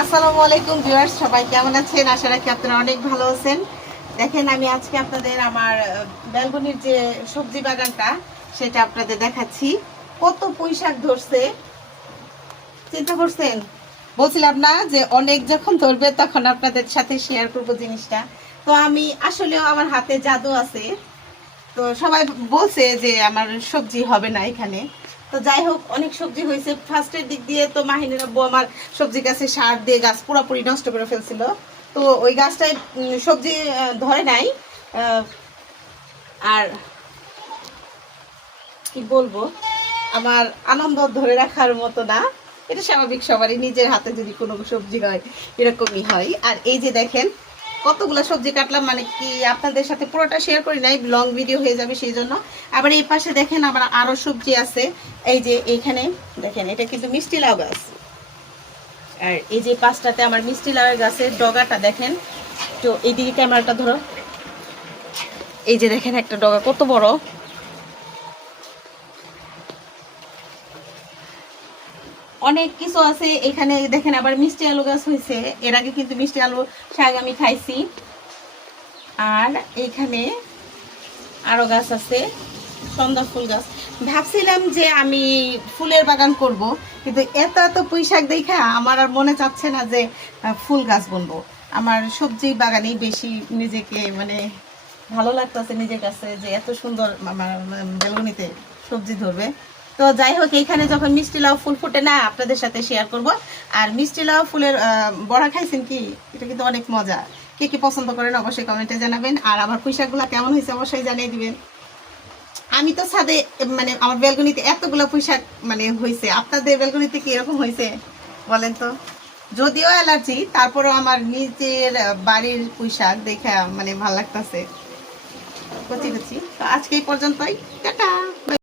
আসসালামু আলাইকুম ভিউয়ার্স, সবাই কেমন আছেন? আশা রাখি আপনারা অনেক ভালো আছেন। দেখেন, আমি আজকে আপনাদের আমার ব্যালকনির যে সবজি বাগানটা সেটা আপনাদের দেখাচ্ছি। কত পুঁইশাক ধরছে, চিন্তা করছেন? বলছিলাম না যে অনেক যখন ধরবে তখন আপনাদের সাথে শেয়ার করব জিনিসটা। তো আমি আসলেও আমার হাতে জাদু আছে। তো সবাই বলছে যে আমার সবজি হবে না এখানে। তো যাই হোক, অনেক সবজি হয়েছে। ফার্স্টের দিক দিয়ে তো মাহিনের আব্বু আমার সবজি গাছে সার দিয়ে গাছ পুরোপুরি নষ্ট করে ফেলছিল। তো ওই গাছটায় সবজি ধরে নাই। আর কি বলবো, আমার আনন্দ ধরে রাখার মতো না। এটা স্বাভাবিক, সবারই নিজের হাতে যদি কোনো সবজি হয় এরকমই হয়। আর এই যে দেখেন কতগুলো সবজি কাটলাম, মানে কি আপনাদের সাথে পুরোটা শেয়ার করি নাই, লং ভিডিও হয়ে যাবে সেই জন্য। আবার এই পাশে দেখেন আবার আরও সবজি আছে। এই যে এইখানে দেখেন, এটা কিন্তু মিষ্টি লাউ গাছ। আর এই যে পাশটাতে আমার মিষ্টি লাউয়ের গাছের ডগাটা দেখেন। তো এইদিকে ক্যামেরাটা ধরো, এই যে দেখেন একটা ডগা কত বড়। অনেক কিছু আছে এখানে। দেখেন আবার মিষ্টি আলু গাছ হয়েছে। এর আগে কিন্তু মিষ্টি আলু শাক আমি খাইছি। আর এখানে আরো গাছ আছে, সন্ধ্যা ফুল গাছ। ভাবছিলাম যে আমি ফুলের বাগান করব, কিন্তু এত এত পুঁই শাক দেখা আমার আর মনে চাচ্ছে না যে ফুল গাছ বুনবো। আমার সবজি বাগানেই বেশি নিজেকে মানে ভালো লাগতেছে নিজের কাছে, যে এত সুন্দর আমার বেলকনিতে সবজি ধরবে। তো যাই হোক, এইখানে যখন মিষ্টি লাউ ফুল ফুটে না আপনাদের সাথে শেয়ার করব। আর মিষ্টি লাউ ফুলের বড়া খাইছেন কি? এটা কিন্তু অনেক মজা। কে কি পছন্দ করেন অবশ্যই কমেন্টে জানাবেন। আর আমার পুঁই শাকগুলো কেমন হয়েছে অবশ্যই জানিয়ে দিবেন। আমি তো ছাদে মানে আমার বেলকনিতে এতগুলো পুঁই শাক মানে হয়েছে। আপনাদের বেলকনিতে কি এরকম হয়েছে বলেন তো? যদিও অ্যালার্জি, তারপরেও আমার নিজের বাড়ির পুঁই শাক দেখে মানে ভালো লাগতেছে। কচি কচি। তো আজকে এই পর্যন্তই, টাটা।